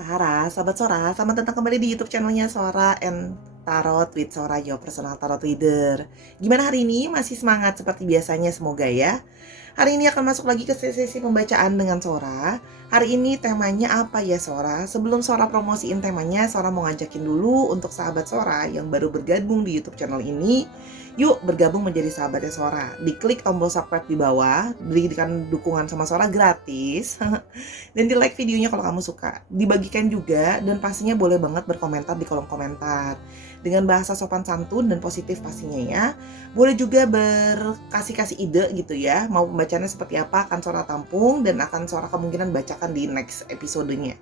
Sahara, sahabat Sora, selamat datang kembali di YouTube channelnya Sora and Tarot with Sora, your personal tarot reader. Gimana hari ini? Masih semangat seperti biasanya, semoga ya. Hari ini akan masuk lagi ke sesi pembacaan dengan Sora. Hari ini temanya apa ya Sora? Sebelum Sora promosiin temanya, Sora mau ngajakin dulu untuk sahabat Sora yang baru bergabung di YouTube channel ini. Yuk bergabung menjadi sahabatnya Sora. Diklik tombol subscribe di bawah, berikan dukungan sama Sora gratis. Dan di like videonya kalau kamu suka. Dibagikan juga dan pastinya boleh banget berkomentar di kolom komentar. Dengan bahasa sopan santun dan positif pastinya ya. Boleh juga kasih ide gitu ya. Mau pembacaannya seperti apa akan Sora tampung dan akan Sora kemungkinan bacakan di next episodenya.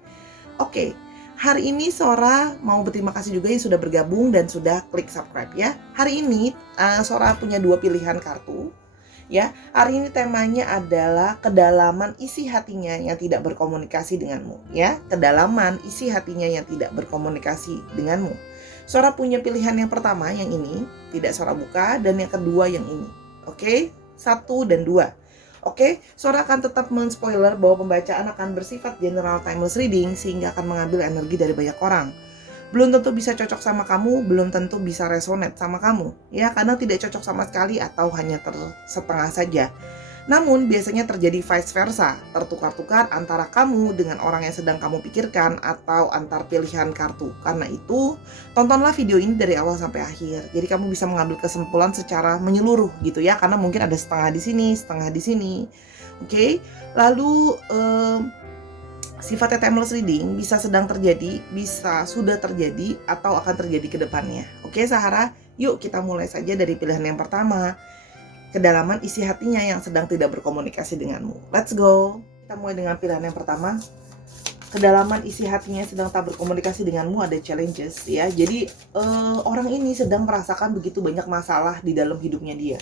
Oke. Hari ini Sora mau berterima kasih juga yang sudah bergabung dan sudah klik subscribe ya. Hari ini Sora punya 2 pilihan kartu. Ya, hari ini temanya adalah kedalaman isi hatinya yang tidak berkomunikasi denganmu. Ya, kedalaman isi hatinya yang tidak berkomunikasi denganmu. Sora punya pilihan yang pertama yang ini, tidak Sora buka, dan yang kedua yang ini. Oke, 1 dan 2. Oke, Sora akan tetap men-spoiler bahwa pembacaan akan bersifat general timeless reading sehingga akan mengambil energi dari banyak orang. Belum tentu bisa cocok sama kamu, belum tentu bisa resonate sama kamu, ya, karena tidak cocok sama sekali atau hanya setengah saja. Namun biasanya terjadi vice versa, tertukar-tukar antara kamu dengan orang yang sedang kamu pikirkan atau antar pilihan kartu. Karena itu, tontonlah video ini dari awal sampai akhir. Jadi kamu bisa mengambil kesimpulan secara menyeluruh gitu ya, karena mungkin ada setengah di sini, setengah di sini. Oke, lalu sifatnya timeless reading bisa sedang terjadi, bisa sudah terjadi, atau akan terjadi ke depannya. Oke Sahara, yuk kita mulai saja dari pilihan yang pertama. Kedalaman isi hatinya yang sedang tidak berkomunikasi denganmu. Let's go. Kita mulai dengan pilihan yang pertama. Kedalaman isi hatinya yang sedang tak berkomunikasi denganmu, ada challenges ya. Jadi orang ini sedang merasakan begitu banyak masalah di dalam hidupnya dia.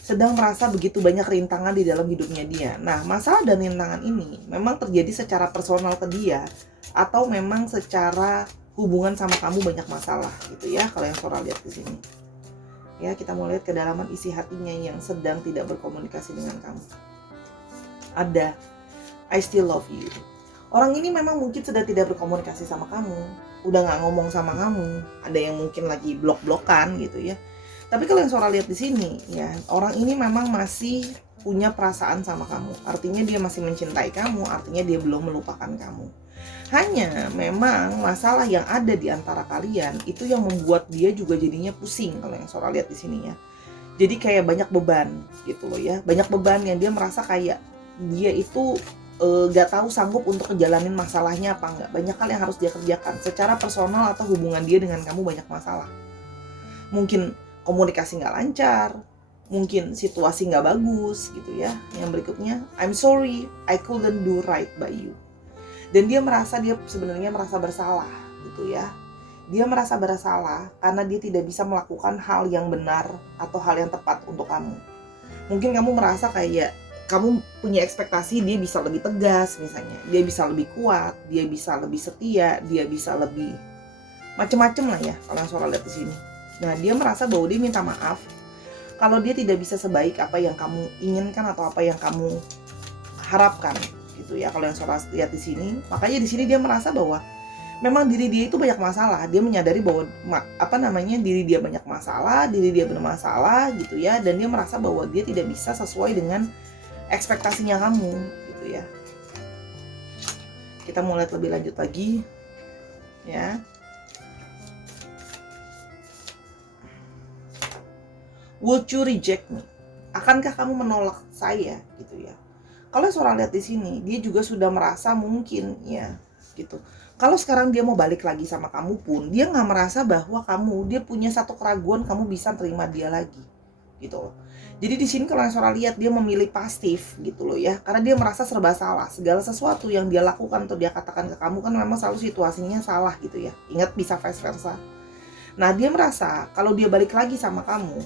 Sedang merasa begitu banyak rintangan di dalam hidupnya dia. Nah, masalah dan rintangan ini memang terjadi secara personal ke dia atau memang secara hubungan sama kamu banyak masalah gitu ya, kalau yang Sora lihat di sini. Ya, kita mau lihat kedalaman isi hatinya yang sedang tidak berkomunikasi dengan kamu. Ada I still love you. Orang ini memang mungkin sedang tidak berkomunikasi sama kamu, udah gak ngomong sama kamu. Ada yang mungkin lagi blok-blokan gitu ya. Tapi kalau yang Sora lihat di sini ya, orang ini memang masih punya perasaan sama kamu. Artinya dia masih mencintai kamu, artinya dia belum melupakan kamu. Hanya memang masalah yang ada di antara kalian itu yang membuat dia juga jadinya pusing, kalau yang Sora lihat di sini ya. Jadi kayak banyak beban gitu loh ya. Banyak beban yang dia merasa kayak dia itu gak tahu sanggup untuk ngejalanin masalahnya apa enggak. Banyak hal yang harus dia kerjakan secara personal atau hubungan dia dengan kamu banyak masalah. Mungkin komunikasi gak lancar, mungkin situasi gak bagus gitu ya. Yang berikutnya, I'm sorry I couldn't do right by you. Dan dia sebenarnya merasa bersalah gitu ya. Dia merasa bersalah karena dia tidak bisa melakukan hal yang benar atau hal yang tepat untuk kamu. Mungkin kamu merasa kayak kamu punya ekspektasi dia bisa lebih tegas misalnya. Dia bisa lebih kuat, dia bisa lebih setia, dia bisa lebih macem-macem lah ya kalau yang Sora lihat di sini. Nah, dia merasa bahwa dia minta maaf kalau dia tidak bisa sebaik apa yang kamu inginkan atau apa yang kamu harapkan. Gitu ya, kalau yang Sora lihat di sini. Makanya di sini dia merasa bahwa memang diri dia itu banyak masalah. Dia menyadari bahwa diri dia banyak masalah, diri dia bermasalah gitu ya, dan dia merasa bahwa dia tidak bisa sesuai dengan ekspektasinya kamu gitu ya. Kita mau lihat lebih lanjut lagi ya. Would you reject me? Akankah kamu menolak saya gitu ya? Kalau Sora lihat di sini, dia juga sudah merasa mungkin ya gitu. Kalau sekarang dia mau balik lagi sama kamu pun, dia nggak merasa bahwa dia punya satu keraguan kamu bisa terima dia lagi, gitu loh. Jadi di sini kalau yang Sora lihat, dia memilih pasif gitu loh ya, karena dia merasa serba salah. Segala sesuatu yang dia lakukan atau dia katakan ke kamu kan memang selalu situasinya salah gitu ya. Ingat, bisa vice versa. Nah, dia merasa kalau dia balik lagi sama kamu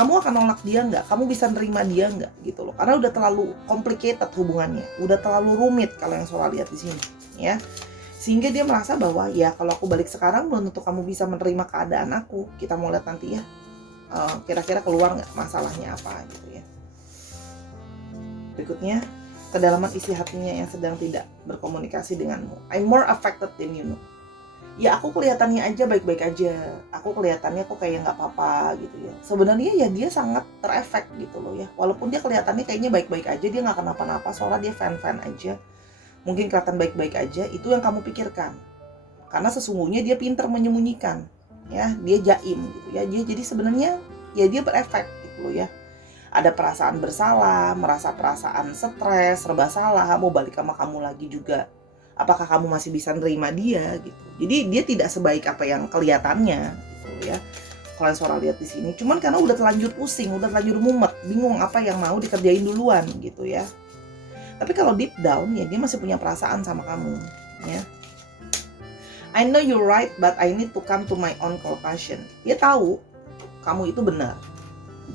akan nolak dia nggak? Kamu bisa nerima dia nggak? Gitu loh. Karena udah terlalu complicated hubungannya, udah terlalu rumit kalau yang Sora lihat di sini, ya. Sehingga dia merasa bahwa ya kalau aku balik sekarang belum tentu kamu bisa menerima keadaan aku. Kita mau lihat nanti ya, kira-kira keluar nggak masalahnya apa gitu ya. Berikutnya, kedalaman isi hatinya yang sedang tidak berkomunikasi denganmu. I'm more affected than you know. Ya aku kelihatannya aja baik-baik aja, aku kelihatannya kok kayak nggak apa-apa gitu ya. Sebenarnya ya dia sangat terefek gitu loh ya. Walaupun dia kelihatannya kayaknya baik-baik aja, dia nggak kenapa-napa, soalnya dia fan-fan aja. Mungkin kelihatan baik-baik aja, itu yang kamu pikirkan. Karena sesungguhnya dia pintar menyembunyikan, ya dia jaim gitu ya. Dia jadi sebenarnya ya dia berefek gitu loh ya. Ada perasaan bersalah, merasa perasaan stres, serba salah, mau balik sama kamu lagi juga. Apakah kamu masih bisa nerima dia gitu. Jadi dia tidak sebaik apa yang kelihatannya gitu ya. Kalau suara lihat di sini, cuman karena udah terlanjur pusing, udah terlanjur mumet, bingung apa yang mau dikerjain duluan gitu ya. Tapi kalau deep down ya dia masih punya perasaan sama kamu ya. I know you're right, but I need to come to my own conclusion. Dia tahu kamu itu benar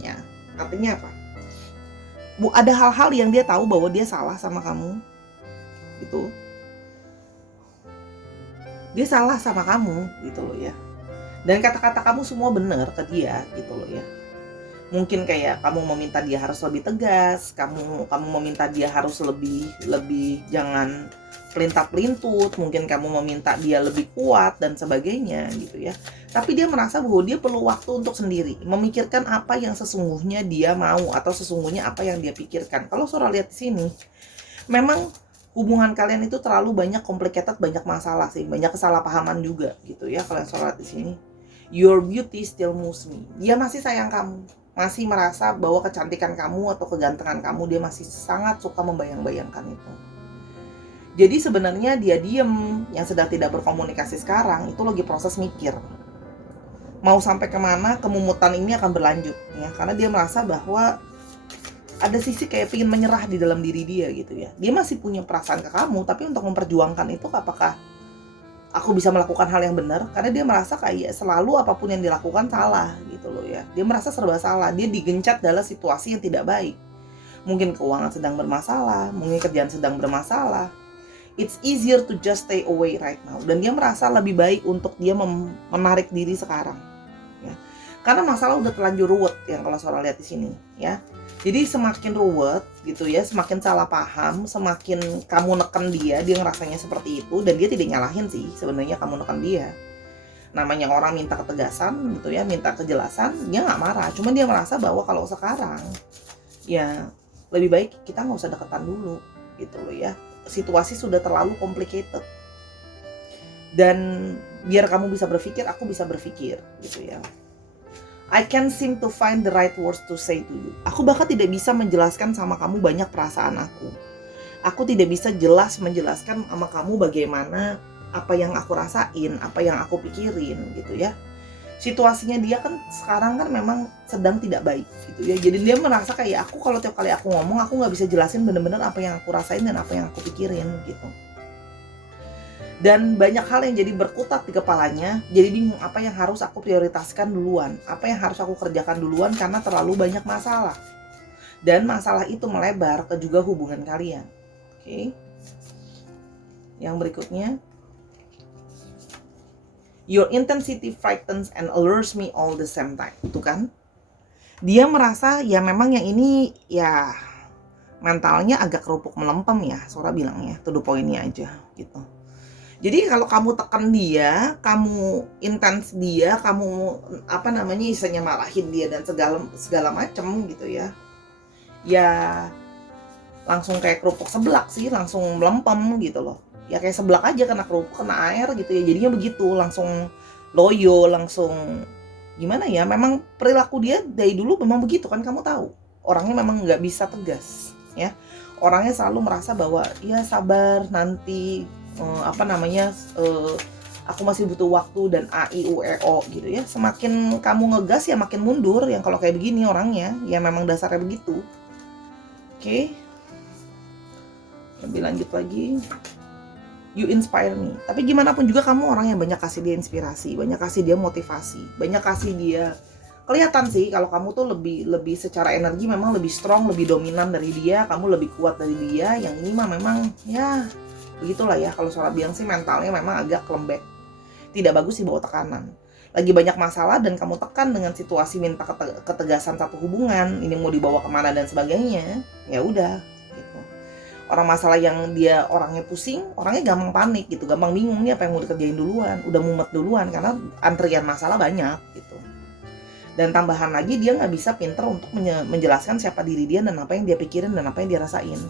ya. Artinya apa? Ada hal-hal yang dia tahu bahwa dia salah sama kamu gitu. Dia salah sama kamu gitu loh ya. Dan kata-kata kamu semua benar ke dia gitu loh ya. Mungkin kayak kamu meminta dia harus lebih tegas, kamu meminta dia harus lebih jangan pelintap-pelintut, mungkin kamu meminta dia lebih kuat dan sebagainya gitu ya. Tapi dia merasa bahwa dia perlu waktu untuk sendiri, memikirkan apa yang sesungguhnya dia mau atau sesungguhnya apa yang dia pikirkan. Kalau Sora lihat di sini, memang hubungan kalian itu terlalu banyak complicated, banyak masalah sih, banyak kesalahpahaman juga gitu ya. Kalian sholat di sini, your beauty still moves me. Dia masih sayang kamu, masih merasa bahwa kecantikan kamu atau kegantengan kamu, dia masih sangat suka membayang-bayangkan itu. Jadi sebenarnya dia diem, yang sedang tidak berkomunikasi sekarang itu lagi proses mikir. Mau sampai kemana kemumutan ini akan berlanjut ya, karena dia merasa bahwa ada sisi kayak pengen menyerah di dalam diri dia gitu ya. Dia masih punya perasaan ke kamu, tapi untuk memperjuangkan itu apakah aku bisa melakukan hal yang benar? Karena dia merasa kayak selalu apapun yang dilakukan salah gitu loh ya. Dia merasa serba salah, dia digencat dalam situasi yang tidak baik. Mungkin keuangan sedang bermasalah, mungkin kerjaan sedang bermasalah. It's easier to just stay away right now. Dan dia merasa lebih baik untuk dia menarik diri sekarang ya. Karena masalah udah terlanjur ruwet yang kalau Sora lihat di sini ya. Jadi semakin ruwet gitu ya, semakin salah paham, semakin kamu neken dia ngerasanya seperti itu. Dan dia tidak nyalahin sih sebenarnya kamu neken dia. Namanya orang minta ketegasan gitu ya, minta kejelasan, dia nggak marah. Cuma dia merasa bahwa kalau sekarang ya lebih baik kita nggak usah deketan dulu gitu loh ya. Situasi sudah terlalu complicated. Dan biar kamu bisa berpikir, aku bisa berpikir gitu ya. I can't seem to find the right words to say to you. Aku bahkan tidak bisa menjelaskan sama kamu banyak perasaan aku. Aku tidak bisa jelas menjelaskan sama kamu bagaimana apa yang aku rasain, apa yang aku pikirin gitu ya. Situasinya dia kan sekarang kan memang sedang tidak baik gitu ya. Jadi dia merasa kayak aku kalau tiap kali aku ngomong aku nggak bisa jelasin bener-bener apa yang aku rasain dan apa yang aku pikirin gitu. Dan banyak hal yang jadi berkutat di kepalanya, jadi bingung apa yang harus aku prioritaskan duluan, apa yang harus aku kerjakan duluan karena terlalu banyak masalah. Dan masalah itu melebar ke juga hubungan kalian. Oke. Yang berikutnya, your intensity frightens and allures me all the same time. Itu kan? Dia merasa ya memang yang ini ya mentalnya agak kerupuk melempem ya, Sora bilangnya, to the point-nya aja gitu. Jadi kalau kamu tekan dia, kamu intens dia, kamu istilahnya marahin dia dan segala macam gitu ya. Ya langsung kayak kerupuk seblak sih, langsung melempem gitu loh. Ya kayak seblak aja kena kerupuk, kena air gitu ya. Jadinya begitu, langsung loyo, langsung gimana ya? Memang perilaku dia dari dulu memang begitu kan, kamu tahu. Orangnya memang nggak bisa tegas ya. Orangnya selalu merasa bahwa ya sabar nanti aku masih butuh waktu dan A I U E O gitu ya. Semakin kamu ngegas ya makin mundur yang kalau kayak begini orangnya, ya memang dasarnya begitu. Oke. Lebih lanjut lagi. You inspire me. Tapi gimana pun juga kamu orang yang banyak kasih dia inspirasi, banyak kasih dia motivasi, banyak kasih dia kelihatan sih kalau kamu tuh lebih secara energi memang lebih strong, lebih dominan dari dia, kamu lebih kuat dari dia. Yang ini mah memang ya begitulah ya, kalau Sora bilang sih mentalnya memang agak lembek. Tidak bagus sih bawa tekanan. Lagi banyak masalah dan kamu tekan dengan situasi minta ketegasan satu hubungan, ini mau dibawa kemana dan sebagainya. Ya udah gitu. Orang masalah yang dia orangnya pusing, orangnya gampang panik gitu, gampang bingung nih apa yang mau dikerjain duluan, udah mumet duluan karena antrian masalah banyak gitu. Dan tambahan lagi dia nggak bisa pinter untuk menjelaskan siapa diri dia dan apa yang dia pikirin dan apa yang dia rasain.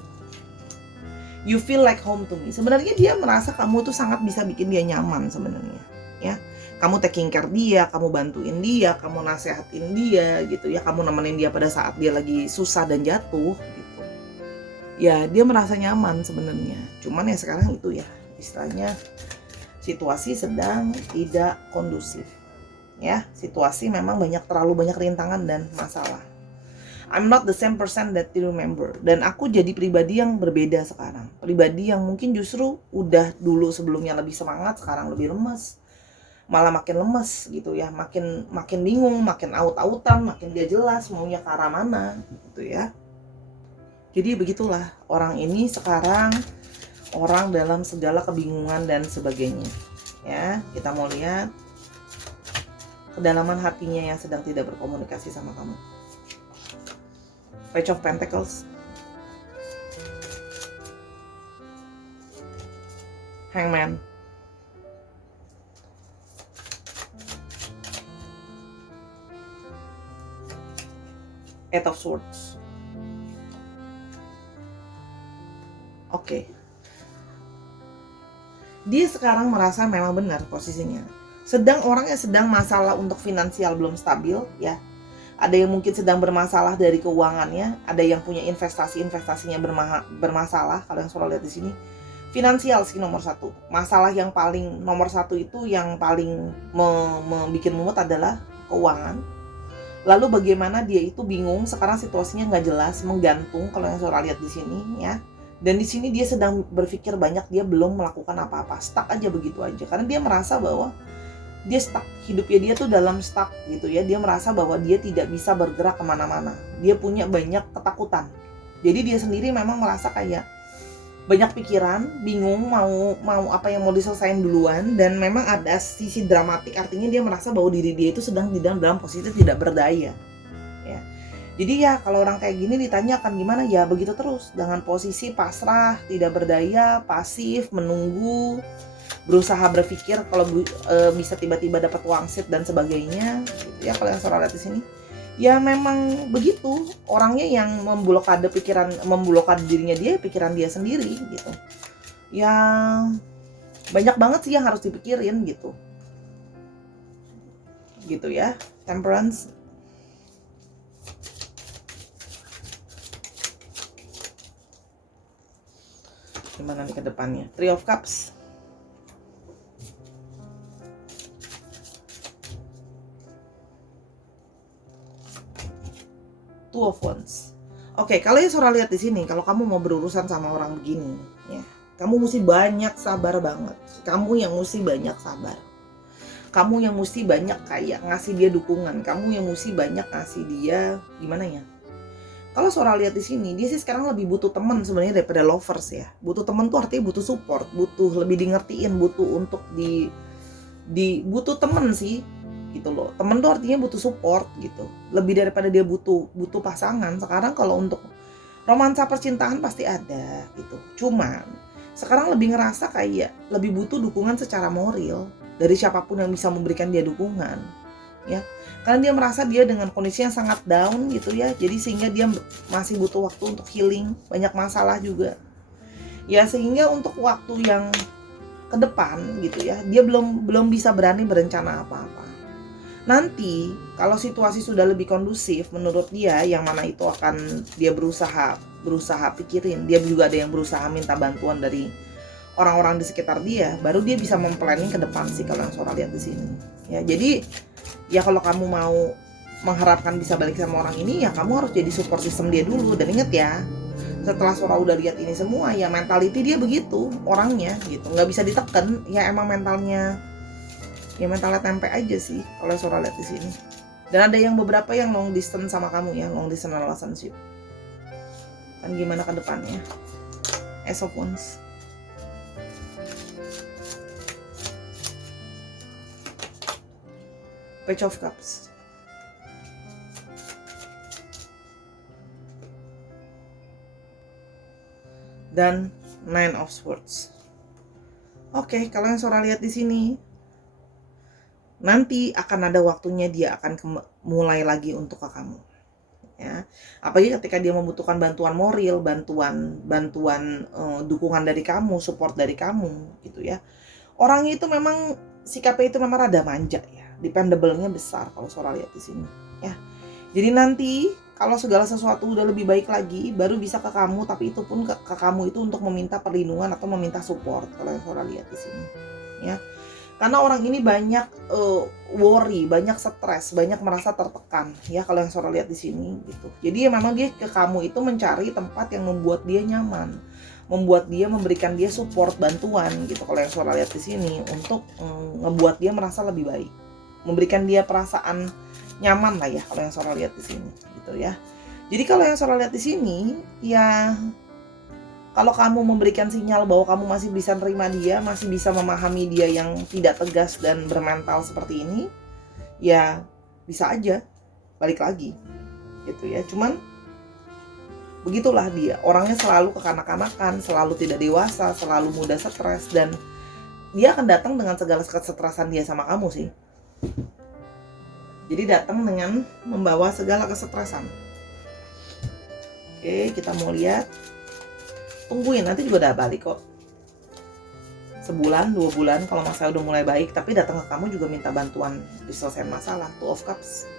You feel like home to me. Sebenarnya dia merasa kamu tuh sangat bisa bikin dia nyaman sebenarnya, ya. Kamu taking care dia, kamu bantuin dia, kamu nasehatin dia gitu ya, kamu nemenin dia pada saat dia lagi susah dan jatuh gitu. Ya, dia merasa nyaman sebenarnya. Cuman ya sekarang itu ya, istilahnya situasi sedang tidak kondusif. Ya, situasi memang terlalu banyak rintangan dan masalah. I'm not the same person that you remember. Dan aku jadi pribadi yang berbeda sekarang. Pribadi yang mungkin justru udah dulu sebelumnya lebih semangat, sekarang lebih lemes. Malah makin lemes gitu ya, makin bingung, makin aut-autan, makin dia jelas maunya ke arah mana gitu ya. Jadi begitulah orang ini sekarang, orang dalam segala kebingungan dan sebagainya. Ya, kita mau lihat kedalaman hatinya yang sedang tidak berkomunikasi sama kamu. Page of Pentacles, Hangman, Eight of Swords. Oke. Dia sekarang merasa memang benar posisinya. Orangnya sedang masalah untuk finansial belum stabil ya. Ada yang mungkin sedang bermasalah dari keuangannya, ada yang punya investasinya bermasalah. Kalau yang Sora lihat di sini, finansial sih nomor satu. Masalah yang paling nomor satu itu yang paling membuat mumet adalah keuangan. Lalu bagaimana dia itu bingung, sekarang situasinya nggak jelas, menggantung kalau yang Sora lihat di sini ya. Dan di sini dia sedang berpikir banyak, dia belum melakukan apa-apa, stuck aja begitu aja. Karena dia merasa bahwa dia stuck, hidupnya dia tuh dalam stuck gitu ya. Dia merasa bahwa dia tidak bisa bergerak kemana-mana. Dia punya banyak ketakutan. Jadi dia sendiri memang merasa kayak banyak pikiran, bingung mau apa yang mau diselesain duluan. Dan memang ada sisi dramatik, artinya dia merasa bahwa diri dia itu sedang dalam posisi tidak berdaya ya. Jadi ya kalau orang kayak gini ditanyakan gimana ya begitu terus, dengan posisi pasrah, tidak berdaya, pasif, menunggu, berusaha berpikir kalau bisa tiba-tiba dapat wangsit dan sebagainya gitu ya. Kalau yang Sora lihat di sini ya memang begitu, orangnya yang memblokade dirinya dia, pikiran dia sendiri gitu ya. Banyak banget sih yang harus dipikirin gitu ya. Temperance, gimana nih ke depannya? Three of Cups, Two of Wands. Oke, kalau yang Sora lihat di sini, kalau kamu mau berurusan sama orang begini, ya, kamu mesti banyak sabar banget. Kamu yang mesti banyak sabar. Kamu yang mesti banyak kayak ngasih dia dukungan. Kamu yang mesti banyak ngasih dia gimana ya? Kalau Sora lihat di sini, dia sih sekarang lebih butuh teman sebenarnya daripada lovers ya. Butuh teman tuh artinya butuh support, butuh lebih di ngertiin, butuh untuk butuh teman sih gitu loh. Temen tuh artinya butuh support gitu, lebih daripada dia butuh pasangan. Sekarang kalau untuk romansa percintaan pasti ada gitu, cuman sekarang lebih ngerasa kayak lebih butuh dukungan secara moral dari siapapun yang bisa memberikan dia dukungan ya. Karena dia merasa dia dengan kondisi yang sangat down gitu ya, jadi sehingga dia masih butuh waktu untuk healing, banyak masalah juga ya, sehingga untuk waktu yang ke depan gitu ya, dia belum bisa berani berencana apa-apa. Nanti kalau situasi sudah lebih kondusif menurut dia, yang mana itu akan dia berusaha pikirin. Dia juga ada yang berusaha minta bantuan dari orang-orang di sekitar dia, baru dia bisa memplanning ke depan sih kalau yang Sora lihat di sini. Ya, jadi ya kalau kamu mau mengharapkan bisa balik sama orang ini, ya kamu harus jadi support system dia dulu. Dan inget ya, setelah Sora udah lihat ini semua, ya mentality dia begitu orangnya gitu, nggak bisa ditekan. Ya emang mentalnya tempe aja sih kalau Sora lihat di sini. Dan ada yang beberapa yang long distance sama kamu ya, long distance relationship. Kan gimana ke depannya? Ace of Wands, Page of Cups, dan Nine of Swords. Oke, kalau yang Sora lihat di sini, nanti akan ada waktunya dia akan mulai lagi untuk ke kamu. Ya, apalagi ketika dia membutuhkan bantuan moral, bantuan dukungan dari kamu, support dari kamu, gitu ya. Orangnya itu memang sikapnya itu memang rada manja ya, dependable-nya besar kalau Sora lihat di sini. Ya, jadi nanti kalau segala sesuatu udah lebih baik lagi, baru bisa ke kamu, tapi itu pun ke kamu itu untuk meminta perlindungan atau meminta support kalau yang Sora lihat di sini. Ya. Karena orang ini banyak worry, banyak stres, banyak merasa tertekan ya kalau yang Sora lihat di sini gitu. Jadi ya memang dia ke kamu itu mencari tempat yang membuat dia nyaman, membuat dia memberikan dia support, bantuan gitu kalau yang Sora lihat di sini untuk ngebuat dia merasa lebih baik. Memberikan dia perasaan nyaman lah ya kalau yang Sora lihat di sini gitu ya. Jadi kalau yang Sora lihat di sini ya, kalau kamu memberikan sinyal bahwa kamu masih bisa nerima dia, masih bisa memahami dia yang tidak tegas dan bermental seperti ini, ya bisa aja balik lagi gitu ya. Cuman begitulah dia, orangnya selalu kekanak-kanakan, selalu tidak dewasa, selalu mudah stres, dan dia akan datang dengan segala kesetresan dia sama kamu sih. Jadi datang dengan membawa segala kesetresan. Oke, kita mau lihat. Tungguin, nanti juga udah balik kok. Sebulan, 2 bulan kalau masalah udah mulai baik, tapi datang ke kamu juga minta bantuan diselesaikan masalah. Two of Cups.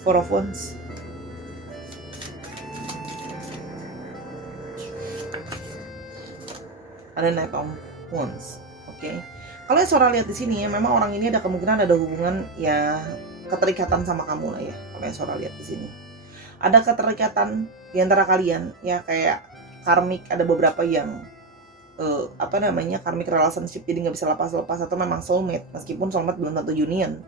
Four of Wands. Ada Knight of Wands. Oke. Kalau yang Sora lihat di sini ya, memang orang ini ada kemungkinan ada hubungan ya, keterikatan sama kamu lah ya. Kalau yang Sora lihat di sini, ada keterikatan di antara kalian ya, kayak karmik. Ada beberapa yang karmik relationship, jadi nggak bisa lepas-lepas, atau memang soulmate, meskipun soulmate belum tentu union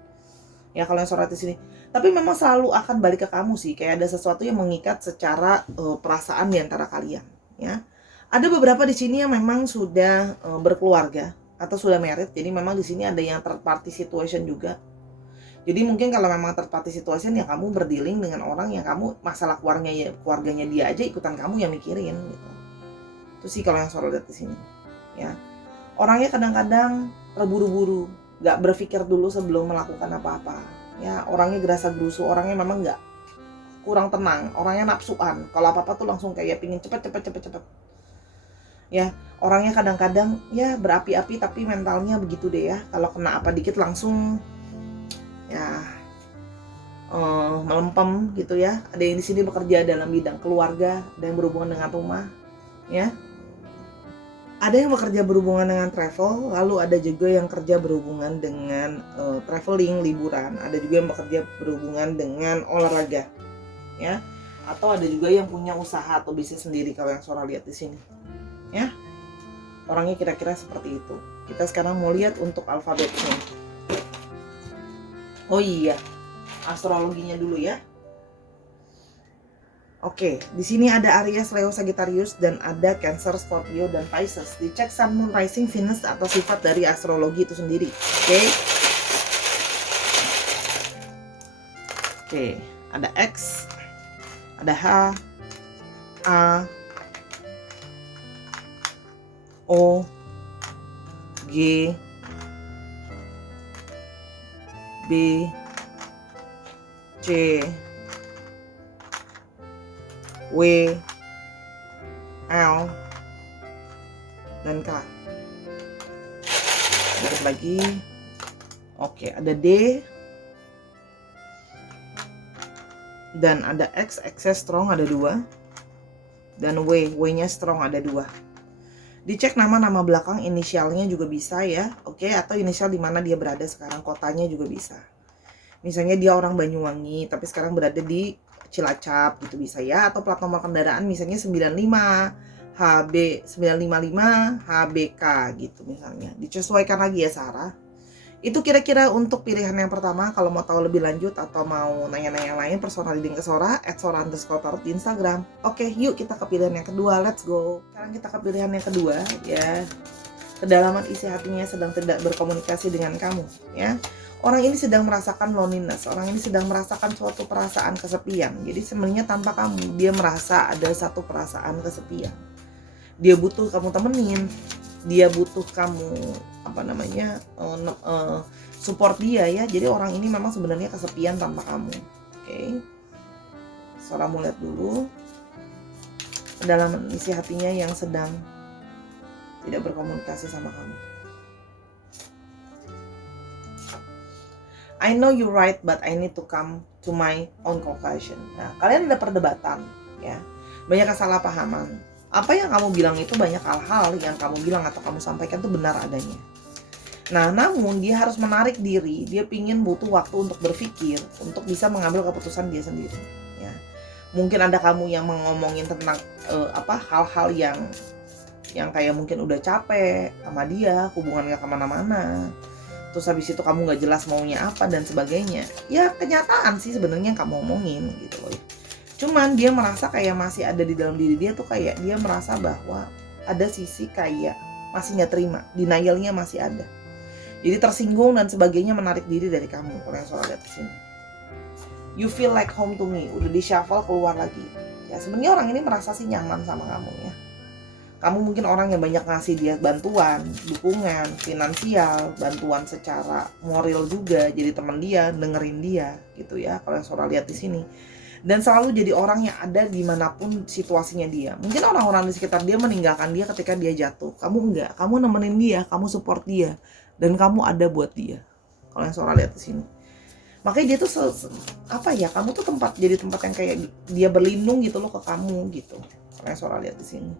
ya kalau yang Sora di sini. Tapi memang selalu akan balik ke kamu sih, kayak ada sesuatu yang mengikat secara perasaan di antara kalian ya. Ada beberapa di sini yang memang sudah berkeluarga atau sudah married, jadi memang di sini ada yang third party situation juga. Jadi mungkin kalau memang third party situation ya, kamu berdealing dengan orang yang kamu masalah keluarganya dia aja ikutan kamu yang mikirin gitu. Itu sih kalau yang Sora lihat di sini ya. Orangnya kadang-kadang terburu-buru, nggak berpikir dulu sebelum melakukan apa-apa ya. Orangnya gerasa gerusu, orangnya memang nggak, kurang tenang, orangnya nafsuan. Kalau apa-apa tuh langsung kayak pingin cepet ya. Orangnya kadang-kadang ya berapi-api, tapi mentalnya begitu deh ya. Kalau kena apa dikit langsung ya melempem gitu ya. Ada yang di sini bekerja dalam bidang keluarga, ada yang berhubungan dengan rumah ya. Ada yang bekerja berhubungan dengan travel, lalu ada juga yang kerja berhubungan dengan traveling, liburan. Ada juga yang bekerja berhubungan dengan olahraga ya. Atau ada juga yang punya usaha atau bisnis sendiri kalau yang Sora lihat di sini ya. Orangnya kira-kira seperti itu. Kita sekarang mau lihat untuk alfabetnya. Oh iya, astrologinya dulu ya. Oke, di sini ada Aries, Leo, Sagittarius, dan ada Cancer, Scorpio, dan Pisces. Dicek Sun, Moon, Rising, Venus atau sifat dari astrologi itu sendiri. Oke, ada X, ada H, A, O, G, B, C, W, L, dan K. Sedikit lagi. Oke, ada D, dan ada X, X-nya strong ada 2, dan W, W-nya strong ada 2. Dicek nama-nama belakang, inisialnya juga bisa ya. Oke, atau inisial di mana dia berada sekarang, kotanya juga bisa. Misalnya dia orang Banyuwangi tapi sekarang berada di Cilacap gitu bisa ya. Atau plat nomor kendaraan misalnya 95 HB 955 HBK gitu misalnya. Disesuaikan lagi ya Sarah. Itu kira-kira untuk pilihan yang pertama. Kalau mau tahu lebih lanjut atau mau nanya-nanya lain, personal reading ke Sora @sora_tarot di Instagram. Oke, yuk kita ke pilihan yang kedua. Let's go. Sekarang kita ke pilihan yang kedua ya. Kedalaman isi hatinya sedang tidak berkomunikasi dengan kamu ya. Orang ini sedang merasakan loneliness, orang ini sedang merasakan suatu perasaan kesepian. Jadi sebenarnya tanpa kamu, dia merasa ada satu perasaan kesepian. Dia butuh kamu temenin, dia butuh kamu support dia ya. Jadi orang ini memang sebenarnya kesepian tanpa kamu. Oke. Saudara mau lihat dulu dalam isi hatinya yang sedang tidak berkomunikasi sama kamu. I know you're right, but I need to come to my own conclusion. Nah, kalian ada perdebatan, ya, banyak kesalahpahaman. Apa yang kamu bilang itu banyak hal-hal yang kamu bilang atau kamu sampaikan itu benar adanya. Nah, namun dia harus menarik diri, dia butuh waktu untuk berpikir, untuk bisa mengambil keputusan dia sendiri. Ya, mungkin ada kamu yang ngomongin tentang hal-hal yang kayak mungkin udah capek sama dia, hubungan gak kemana-mana. Terus habis itu kamu gak jelas maunya apa dan sebagainya. Ya kenyataan sih sebenarnya yang kamu omongin gitu loh. Cuman dia merasa kayak masih ada di dalam diri dia tuh, kayak dia merasa bahwa ada sisi kayak masih gak terima, denialnya masih ada. Jadi tersinggung dan sebagainya, menarik diri dari kamu. Kalau yang soal lihat di sini, you feel like home to me, udah di shuffle keluar lagi. Ya sebenarnya orang ini merasa sih nyaman sama kamu ya. Kamu mungkin orang yang banyak ngasih dia bantuan, dukungan, finansial, bantuan secara moral juga, jadi teman dia, dengerin dia gitu ya. Kalau yang Sora lihat di sini, dan selalu jadi orang yang ada dimanapun situasinya dia. Mungkin orang-orang di sekitar dia meninggalkan dia ketika dia jatuh, kamu enggak, kamu nemenin dia, kamu support dia, dan kamu ada buat dia. Kalau yang Sora lihat di sini, makanya dia tuh kamu tuh jadi tempat yang kayak dia berlindung gitu loh ke kamu gitu. Kalau yang Sora lihat di sini.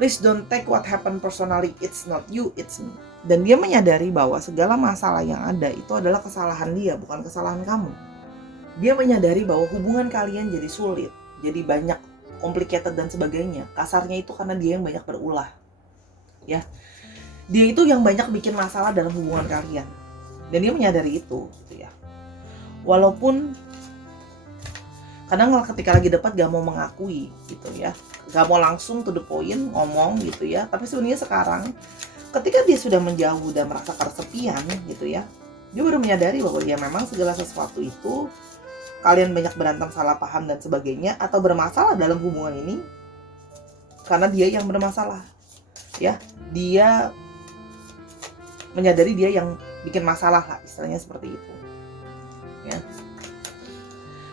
Please don't take what happened personally. It's not you, it's me. Dan dia menyadari bahwa segala masalah yang ada itu adalah kesalahan dia, bukan kesalahan kamu. Dia menyadari bahwa hubungan kalian jadi sulit, jadi banyak complicated dan sebagainya. Kasarnya itu karena dia yang banyak berulah. Ya. Dia itu yang banyak bikin masalah dalam hubungan kalian. Dan dia menyadari itu, gitu ya. Walaupun kadang ketika lagi debat gak mau mengakui gitu ya, gak mau langsung to the point ngomong gitu ya. Tapi sebenarnya sekarang ketika dia sudah menjauh dan merasa kesepian gitu ya, dia baru menyadari bahwa dia memang segala sesuatu itu kalian banyak berantem, salah paham dan sebagainya, atau bermasalah dalam hubungan ini karena dia yang bermasalah ya. Dia menyadari dia yang bikin masalah lah, istilahnya seperti itu ya.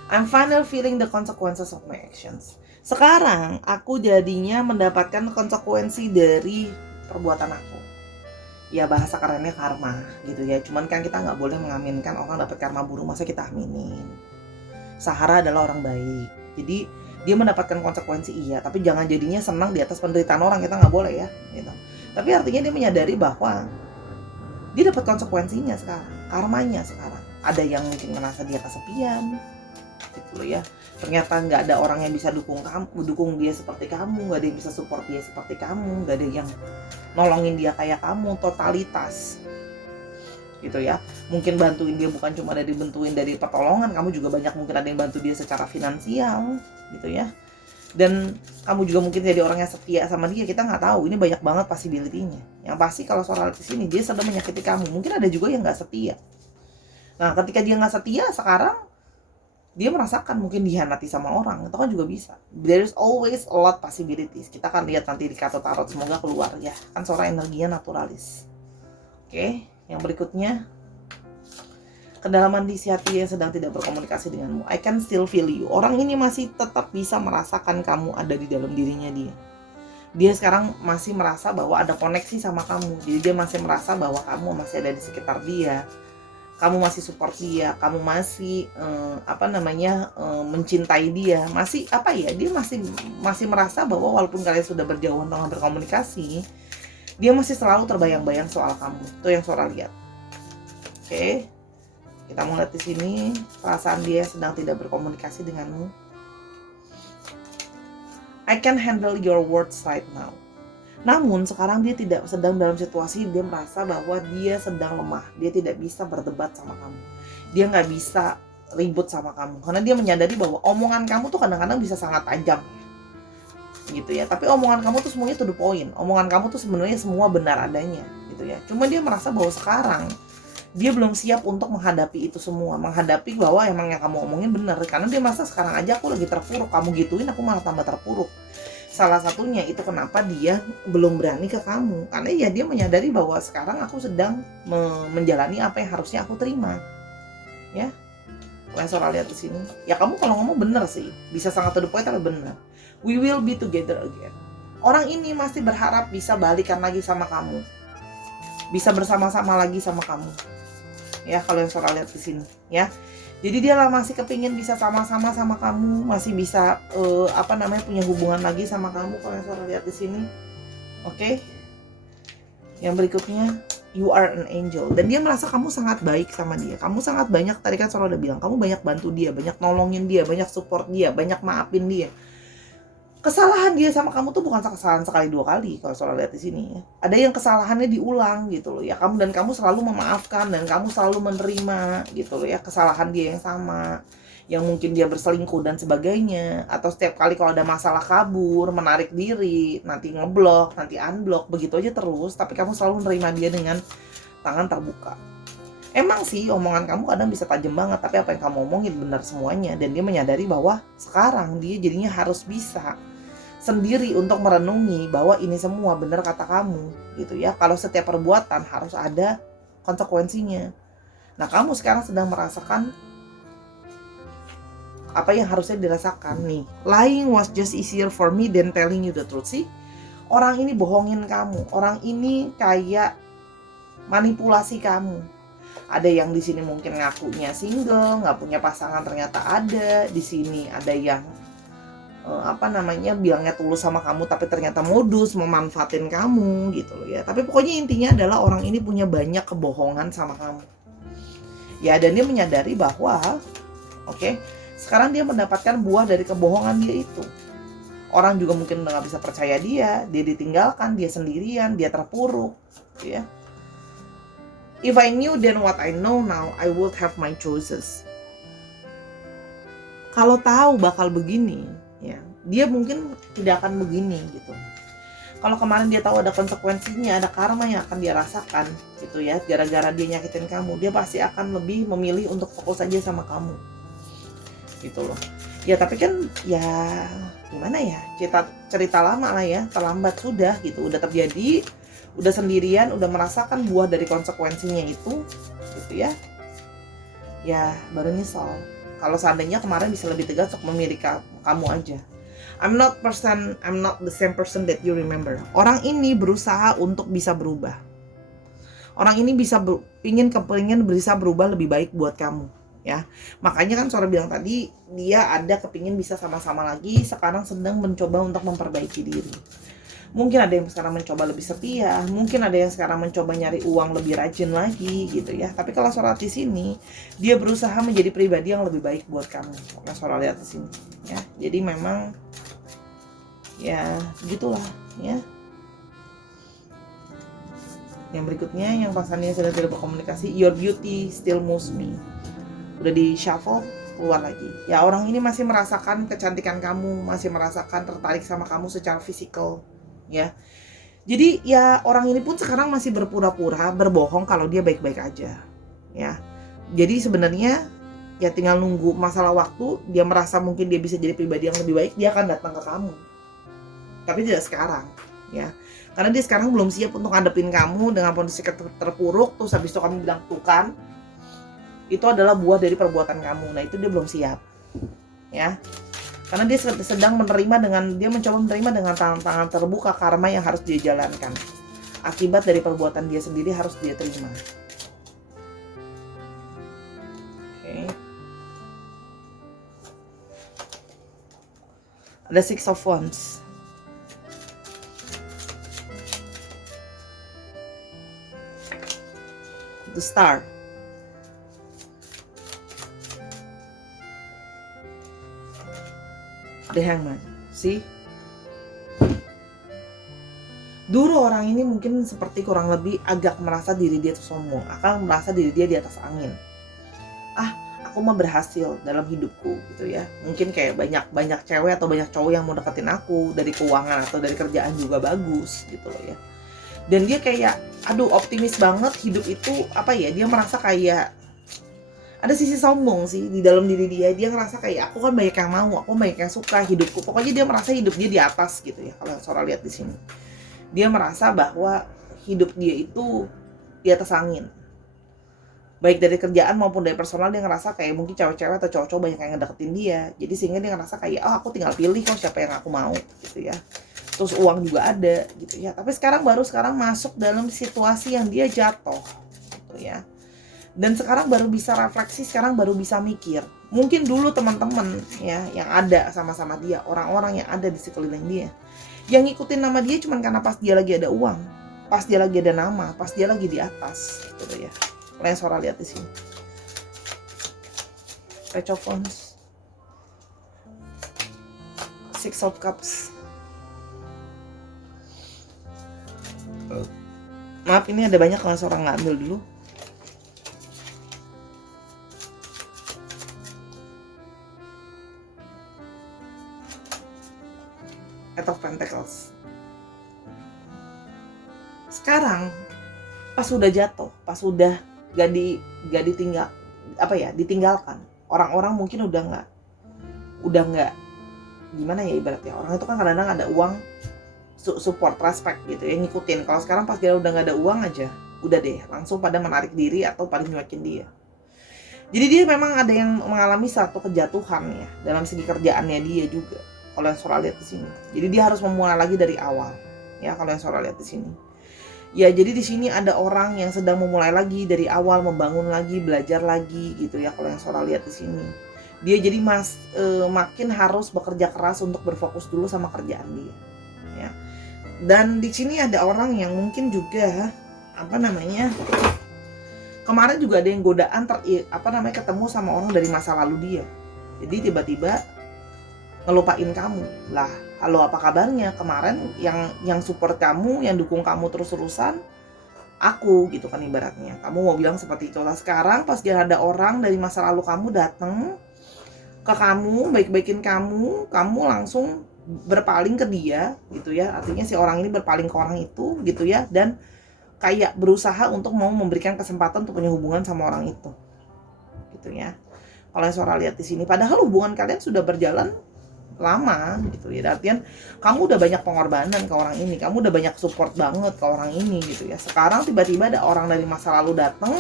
I'm finally feeling the consequences of my actions. Sekarang aku jadinya mendapatkan konsekuensi dari perbuatan aku. Ya bahasa kerennya karma gitu ya. Cuman kan kita nggak boleh mengaminkan orang dapat karma buruk, masa kita aminin. Sahara adalah orang baik. Jadi dia mendapatkan konsekuensi iya, tapi jangan jadinya senang di atas penderitaan orang, kita nggak boleh ya. Gitu. Tapi artinya dia menyadari bahwa dia dapat konsekuensinya sekarang, karmanya sekarang. Ada yang mungkin merasa dia kesepian. Gitu loh ya, ternyata nggak ada orang yang bisa dukung dia seperti kamu, nggak ada yang bisa support dia seperti kamu, nggak ada yang nolongin dia kayak kamu, totalitas gitu ya. Mungkin bantuin dia bukan cuma dari pertolongan, kamu juga banyak mungkin ada yang bantu dia secara finansial gitu ya. Dan kamu juga mungkin jadi orang yang setia sama dia, kita nggak tahu, ini banyak banget possibility-nya. Yang pasti kalau soal di sini dia sedang menyakiti kamu, mungkin ada juga yang nggak setia. Nah ketika dia nggak setia sekarang, dia merasakan mungkin dihianati sama orang, itu kan juga bisa. There is always a lot possibilities. Kita akan lihat nanti di kartu tarot, semoga keluar ya. Kan Sora energinya naturalis. Oke, yang berikutnya, kedalaman di isi hati yang sedang tidak berkomunikasi denganmu. I can still feel you. Orang ini masih tetap bisa merasakan kamu ada di dalam dirinya dia. Dia sekarang masih merasa bahwa ada koneksi sama kamu. Jadi dia masih merasa bahwa kamu masih ada di sekitar dia. Kamu masih support dia, kamu masih mencintai dia, dia masih merasa bahwa walaupun kalian sudah berjauhan dengan berkomunikasi, dia masih selalu terbayang-bayang soal kamu. Itu yang Sora lihat. Oke, kita mau lihat di sini perasaan dia sedang tidak berkomunikasi denganmu. I can handle your words right now. Namun sekarang dia tidak sedang dalam situasi dia merasa bahwa dia sedang lemah. Dia tidak bisa berdebat sama kamu. Dia nggak bisa ribut sama kamu. Karena dia menyadari bahwa omongan kamu tuh kadang-kadang bisa sangat tajam. Gitu ya. Tapi omongan kamu tuh semuanya to the point. Omongan kamu tuh sebenarnya semua benar adanya. Gitu gitu ya. Cuma dia merasa bahwa sekarang dia belum siap untuk menghadapi itu semua, menghadapi bahwa emang yang kamu omongin bener, karena dia merasa sekarang aja aku lagi terpuruk, kamu gituin aku malah tambah terpuruk. Salah satunya itu kenapa dia belum berani ke kamu, karena ya dia menyadari bahwa sekarang aku sedang menjalani apa yang harusnya aku terima, ya. Kalian suara lihat di sini, ya kamu kalau ngomong bener sih, bisa sangat to the point tapi bener. We will be together again. Orang ini masih berharap bisa balikan lagi sama kamu, bisa bersama-sama lagi sama kamu. Ya, kalau yang suara lihat di sini, ya. Jadi dia lah masih kepingin bisa sama-sama sama kamu, masih bisa punya hubungan lagi sama kamu, kalau yang suara lihat di sini. Oke. Yang berikutnya, you are an angel, dan dia merasa kamu sangat baik sama dia. Kamu sangat banyak, tadi kan Sora udah bilang, kamu banyak bantu dia, banyak nolongin dia, banyak support dia, banyak maafin dia. Kesalahan dia sama kamu tuh bukan kesalahan sekali dua kali, kalau Sora lihat di sini ya. Ada yang kesalahannya diulang gitu loh ya. Kamu selalu memaafkan dan kamu selalu menerima gitu loh ya kesalahan dia yang sama. Yang mungkin dia berselingkuh dan sebagainya, atau setiap kali kalau ada masalah kabur, menarik diri, nanti ngeblok, nanti unblock, begitu aja terus, tapi kamu selalu menerima dia dengan tangan terbuka. Emang sih omongan kamu kadang bisa tajam banget, tapi apa yang kamu omongin benar semuanya, dan dia menyadari bahwa sekarang dia jadinya harus bisa sendiri untuk merenungi bahwa ini semua benar kata kamu gitu ya. Kalau setiap perbuatan harus ada konsekuensinya. Nah, kamu sekarang sedang merasakan apa yang harusnya dirasakan nih. Lying was just easier for me than telling you the truth. Sih, orang ini bohongin kamu, orang ini kayak manipulasi kamu. Ada yang di sini mungkin ngakunya single, nggak punya pasangan, ternyata ada. Di sini ada yang bilangnya tulus sama kamu tapi ternyata modus memanfaatin kamu gitu loh ya. Tapi pokoknya intinya adalah orang ini punya banyak kebohongan sama kamu. Ya, dan dia menyadari bahwa sekarang dia mendapatkan buah dari kebohongan dia itu. Orang juga mungkin udah gak bisa percaya dia ditinggalkan, dia sendirian, dia terpuruk ya. If I knew then what I know now, I would have my choices. Kalau tahu bakal begini, ya, dia mungkin tidak akan begini gitu. Kalau kemarin dia tahu ada konsekuensinya, ada karma yang akan dia rasakan gitu ya, gara-gara dia nyakitin kamu, dia pasti akan lebih memilih untuk fokus aja sama kamu gitu loh. Ya tapi kan ya gimana ya, cerita lama lah ya, terlambat sudah gitu, udah terjadi, udah sendirian, udah merasakan buah dari konsekuensinya itu gitu ya. Ya baru nyesal. Kalau seandainya kemarin bisa lebih tegas untuk memilih kamu aja. I'm not the same person that you remember. Orang ini berusaha untuk bisa berubah. Orang ini kepingin bisa berubah lebih baik buat kamu ya. Makanya kan Sora bilang tadi, dia ada kepingin bisa sama-sama lagi, sekarang sedang mencoba untuk memperbaiki diri. Mungkin ada yang sekarang mencoba lebih setia, mungkin ada yang sekarang mencoba nyari uang lebih rajin lagi gitu ya. Tapi kalau Sora di sini, dia berusaha menjadi pribadi yang lebih baik buat kamu. Nah, Sora lihat di sini ya. Jadi memang ya begitulah ya. Yang berikutnya, yang pasangannya sudah tidak berkomunikasi, your beauty still moves me. Udah di shuffle, keluar lagi. Ya, orang ini masih merasakan kecantikan kamu, masih merasakan tertarik sama kamu secara fisikal ya. Jadi ya orang ini pun sekarang masih berpura-pura berbohong kalau dia baik-baik aja ya. Jadi sebenarnya ya tinggal nunggu masalah waktu, dia merasa mungkin dia bisa jadi pribadi yang lebih baik, dia akan datang ke kamu. Tapi tidak sekarang ya. Karena dia sekarang belum siap untuk ngadepin kamu dengan kondisi terpuruk, terus habis itu kamu bilang tuh kan, itu adalah buah dari perbuatan kamu. Nah, itu dia belum siap ya. Karena dia sedang mencoba menerima dengan tangan terbuka karma yang harus dia jalankan. Akibat dari perbuatan dia sendiri harus dia terima. Ada Six of Wands. The Star. The Hangman. See? Dulu orang ini mungkin seperti kurang lebih agak merasa diri dia tuh sombong, akan merasa diri dia di atas angin. Aku mah berhasil dalam hidupku gitu ya. Mungkin kayak banyak cewek atau banyak cowok yang mau deketin aku, dari keuangan atau dari kerjaan juga bagus gitu loh ya. Dan dia kayak aduh optimis banget hidup itu, apa ya, dia merasa kayak ada sisi sombong sih di dalam diri dia. Dia ngerasa kayak aku kan banyak yang mau, aku banyak yang suka hidupku. Pokoknya dia merasa hidup dia di atas gitu ya. Kalau Sora lihat di sini, dia merasa bahwa hidup dia itu di atas angin. Baik dari kerjaan maupun dari personal, dia ngerasa kayak mungkin cewek-cewek atau cowok-cowok banyak yang ngedeketin dia. Jadi sehingga dia ngerasa kayak aku tinggal pilih kok siapa yang aku mau gitu ya. Terus uang juga ada gitu ya. Tapi sekarang masuk dalam situasi yang dia jatuh gitu ya. Dan sekarang baru bisa refleksi, sekarang baru bisa mikir. Mungkin dulu teman-teman ya yang ada sama-sama dia, orang-orang yang ada di sekeliling dia, yang ngikutin nama dia cuman karena pas dia lagi ada uang, pas dia lagi ada nama, pas dia lagi di atas gitu ya. Kalian Sora lihat di sini. Page of Wands, Six of Cups. Maaf, ini ada banyak kalian Sora nggak ambil dulu. Eight of Pentacles. Sekarang pas udah jatuh, pas udah gak ditinggal, apa ya, ditinggalkan, orang-orang mungkin udah nggak gimana ya, ibaratnya orang itu kan kadang-kadang ada uang, support, respect gitu ya, ngikutin. Kalau sekarang pas dia udah nggak ada uang aja, udah deh langsung pada menarik diri atau pada nyuekin dia. Jadi dia memang ada yang mengalami satu kejatuhan ya dalam segi kerjaannya dia juga. Kalau yang Sora lihat di sini, jadi dia harus memulai lagi dari awal ya. Kalau yang Sora lihat di sini, ya jadi di sini ada orang yang sedang memulai lagi dari awal, membangun lagi, belajar lagi gitu ya. Kalau yang Sora lihat di sini, dia jadi makin harus bekerja keras untuk berfokus dulu sama kerjaan dia ya. Dan di sini ada orang yang mungkin juga kemarin juga ada yang godaan ketemu sama orang dari masa lalu dia. Jadi tiba-tiba ngelupain kamu lah. Halo, apa kabarnya? Kemarin yang support kamu, yang dukung kamu terus-terusan aku gitu kan, ibaratnya. Kamu mau bilang seperti itu lah. Sekarang pas dia ada orang dari masa lalu kamu datang ke kamu, baik-baikin kamu langsung berpaling ke dia gitu ya. Artinya si orang ini berpaling ke orang itu gitu ya, dan kayak berusaha untuk mau memberikan kesempatan untuk punya hubungan sama orang itu gitu ya. Kalau yang Sora lihat di sini, padahal hubungan kalian sudah berjalan lama gitu ya. Artian kamu udah banyak pengorbanan ke orang ini, kamu udah banyak support banget ke orang ini gitu ya. Sekarang tiba-tiba ada orang dari masa lalu datang,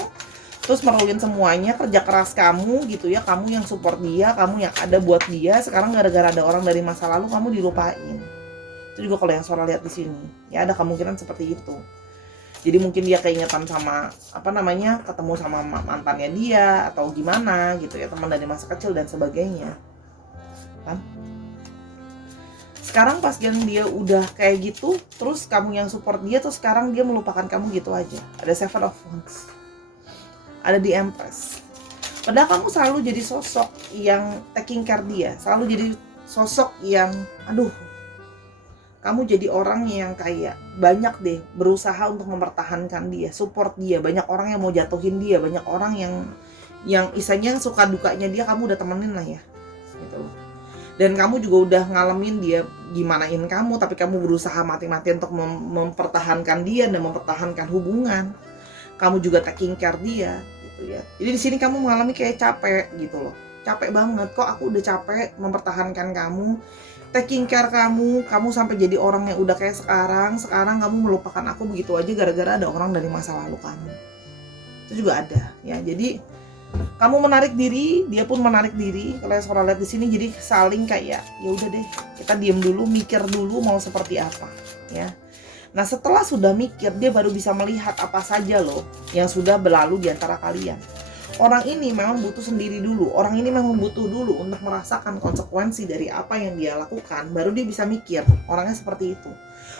terus meruin semuanya, kerja keras kamu gitu ya, kamu yang support dia, kamu yang ada buat dia. Sekarang gara-gara ada orang dari masa lalu kamu dilupain. Itu juga kalau yang Sora lihat di sini ya, ada kemungkinan seperti itu. Jadi mungkin dia keingetan sama ketemu sama mantannya dia atau gimana gitu ya, teman dari masa kecil dan sebagainya kan. Sekarang pas dia udah kayak gitu, terus kamu yang support dia, terus sekarang dia melupakan kamu gitu aja. Ada Seven of Wands, ada di Empress. Padahal kamu selalu jadi sosok yang taking care dia, selalu jadi sosok yang kamu jadi orang yang kayak banyak deh berusaha untuk mempertahankan dia, support dia. Banyak orang yang mau jatuhin dia, banyak orang yang isanya suka dukanya dia kamu udah temenin lah ya gitu loh. Dan kamu juga udah ngalamin dia gimanain kamu, tapi kamu berusaha mati-matian untuk mempertahankan dia dan mempertahankan hubungan. Kamu juga taking care dia gitu ya. Jadi di sini kamu mengalami kayak capek gitu loh. Capek banget, kok aku udah capek mempertahankan kamu, taking care kamu sampai jadi orang yang udah kayak sekarang kamu melupakan aku begitu aja gara-gara ada orang dari masa lalu kamu. Itu juga ada ya. Jadi kamu menarik diri, dia pun menarik diri. Kalau yang Sora lihat di sini, jadi saling kayak ya udah deh, kita diem dulu, mikir dulu mau seperti apa ya. Nah setelah sudah mikir, dia baru bisa melihat apa saja loh yang sudah berlalu di antara kalian. Orang ini memang butuh sendiri dulu, orang ini memang butuh dulu untuk merasakan konsekuensi dari apa yang dia lakukan, baru dia bisa mikir. Orangnya seperti itu.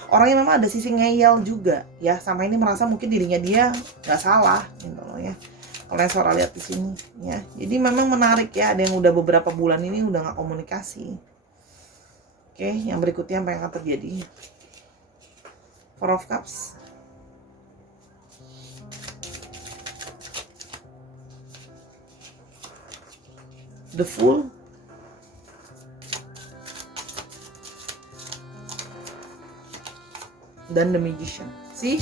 Orangnya memang ada sisi ngeyel juga ya, sama ini merasa mungkin dirinya dia nggak salah gitu loh ya. Kalau yang Sora lihat di sini ya, jadi memang menarik ya. Ada yang udah beberapa bulan ini udah nggak komunikasi. Oke, yang berikutnya apa yang akan terjadi? Four of Cups, The Fool, dan The Magician. sih.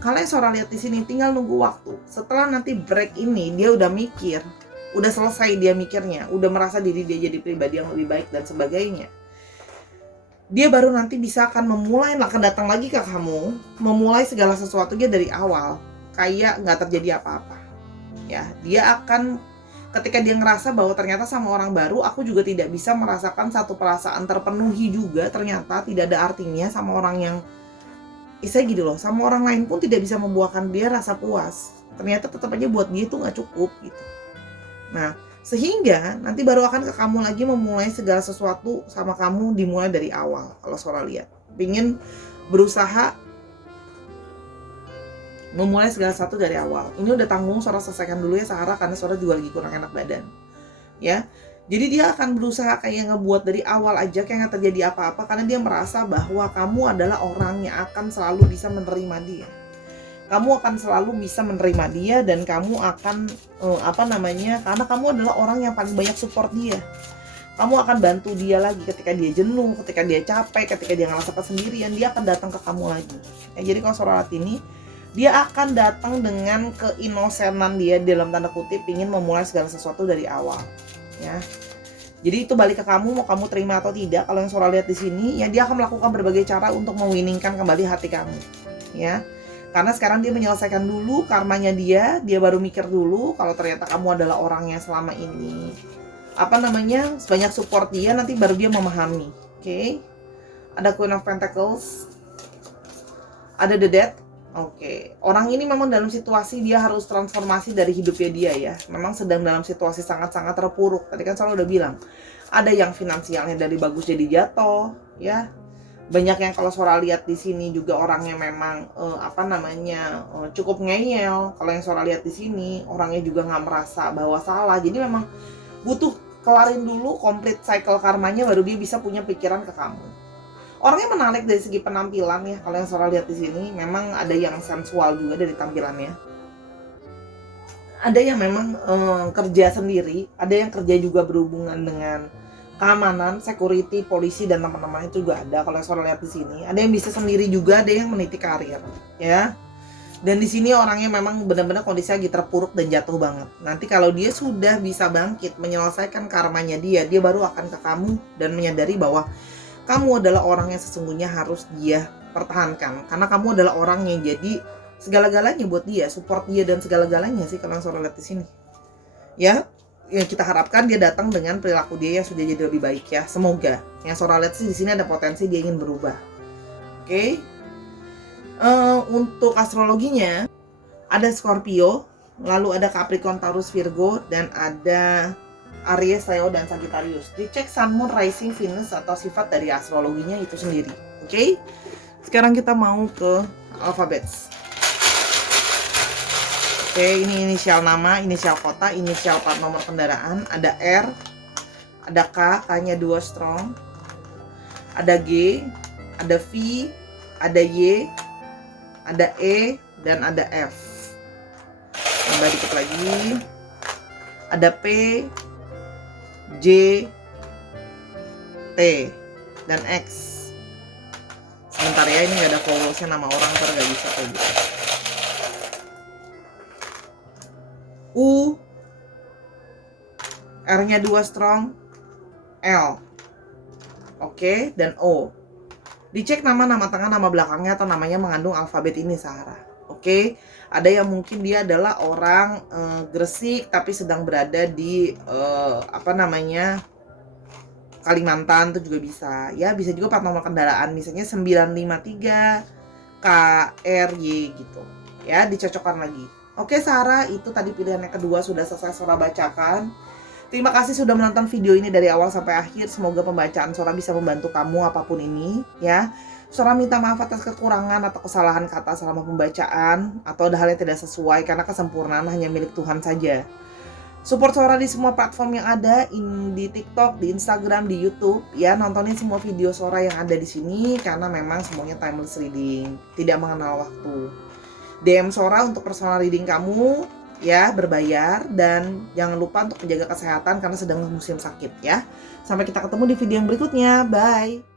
Kalian Sora lihat di sini tinggal nunggu waktu. Setelah nanti break ini dia udah mikir, udah selesai dia mikirnya, udah merasa diri dia jadi pribadi yang lebih baik dan sebagainya. Dia baru nanti bisa akan akan datang lagi ke kamu, memulai segala sesuatunya dari awal, kayak nggak terjadi apa-apa. Ya, dia akan ketika dia ngerasa bahwa ternyata sama orang baru aku juga tidak bisa merasakan satu perasaan terpenuhi juga, ternyata tidak ada artinya sama orang yang saya gitu loh, sama orang lain pun tidak bisa membuahkan dia rasa puas. Ternyata tetap aja buat dia itu nggak cukup gitu. Nah, sehingga nanti baru akan ke kamu lagi memulai segala sesuatu sama kamu dimulai dari awal. Kalau Sora lihat, ingin berusaha memulai segala sesuatu dari awal. Ini udah tanggung Sora selesaikan dulu ya Sahara, karena Sora juga lagi kurang enak badan. Ya, jadi dia akan berusaha kayak ngebuat dari awal aja kayak nggak terjadi apa-apa, karena dia merasa bahwa kamu adalah orang yang akan selalu bisa menerima dia. Kamu akan selalu bisa menerima dia dan kamu akan karena kamu adalah orang yang paling banyak support dia. Kamu akan bantu dia lagi ketika dia jenuh, ketika dia capek, ketika dia ngerasa kesendirian, dia akan datang ke kamu lagi. Ya, jadi kalau Sora ini dia akan datang dengan keinosenan dia dalam tanda kutip ingin memulai segala sesuatu dari awal. Ya, jadi itu balik ke kamu, mau kamu terima atau tidak. Kalau yang Sora lihat di sini, ya dia akan melakukan berbagai cara untuk mewinningkan kembali hati kamu, ya. Karena sekarang dia menyelesaikan dulu karmanya dia baru mikir dulu kalau ternyata kamu adalah orang yang selama ini banyak support dia, nanti baru dia memahami. Oke. Ada Queen of Pentacles, ada The Death. Oke, orang ini memang dalam situasi dia harus transformasi dari hidupnya dia ya. Memang sedang dalam situasi sangat-sangat terpuruk. Tadi kan Sora udah bilang, ada yang finansialnya dari bagus jadi jatuh, ya. Banyak yang kalau Sora lihat di sini juga orangnya memang cukup ngeyel. Kalau yang Sora lihat di sini orangnya juga nggak merasa bahwa salah. Jadi memang butuh kelarin dulu complete cycle karmanya baru dia bisa punya pikiran ke kamu. Orangnya menarik dari segi penampilan ya. Kalau yang Sora lihat di sini memang ada yang sensual juga dari tampilannya. Ada yang memang kerja sendiri, ada yang kerja juga berhubungan dengan keamanan, security, polisi dan teman-teman itu juga ada. Kalau yang Sora lihat di sini, ada yang bisa sendiri juga, ada yang meniti karir, ya. Dan di sini orangnya memang benar-benar kondisinya lagi terpuruk dan jatuh banget. Nanti kalau dia sudah bisa bangkit menyelesaikan karmanya dia baru akan ke kamu dan menyadari bahwa kamu adalah orang yang sesungguhnya harus dia pertahankan. Karena kamu adalah orang yang jadi segala-galanya buat dia, support dia dan segala-galanya sih kalau Sora lihat di sini. Ya, yang kita harapkan dia datang dengan perilaku dia yang sudah jadi lebih baik ya. Semoga. Yang Sora lihat sih di sini ada potensi dia ingin berubah. Oke. Untuk astrologinya ada Scorpio, lalu ada Capricorn, Taurus, Virgo, dan ada Aries, Leo, dan Sagittarius. Dicek Sun, Moon, Rising, Venus atau sifat dari astrologinya itu sendiri. Oke? Sekarang kita mau ke alfabets. Oke, ini inisial nama, inisial kota, inisial plat nomor kendaraan. Ada R, ada K, K-nya 2 strong. Ada G, ada V, ada Y, ada E, dan ada F. Tambah dikit lagi. Ada P, J, T, dan X. Sebentar ya, ini nggak ada vowelsnya nama orang, ntar nggak bisa kayak gitu. U, R-nya 2 strong, L, oke, dan O. Dicek nama tengah, nama belakangnya atau namanya mengandung alfabet ini Sahara. Oke, ada yang mungkin dia adalah orang Gresik tapi sedang berada di Kalimantan, itu juga bisa. Ya, bisa juga plat nomor kendaraan misalnya 953 KRY gitu. Ya, dicocokkan lagi. Oke Sahara, itu tadi pilihan yang kedua sudah selesai Sora bacakan. Terima kasih sudah menonton video ini dari awal sampai akhir. Semoga pembacaan Sora bisa membantu kamu apapun ini ya. Sora minta maaf atas kekurangan atau kesalahan kata selama pembacaan atau ada hal yang tidak sesuai, karena kesempurnaan hanya milik Tuhan saja. Support Sora di semua platform yang ada, di TikTok, di Instagram, di YouTube ya. Nontonin semua video Sora yang ada di sini karena memang semuanya timeless reading, tidak mengenal waktu. DM Sora untuk personal reading kamu ya, berbayar, dan jangan lupa untuk menjaga kesehatan karena sedang musim sakit ya. Sampai kita ketemu di video yang berikutnya. Bye.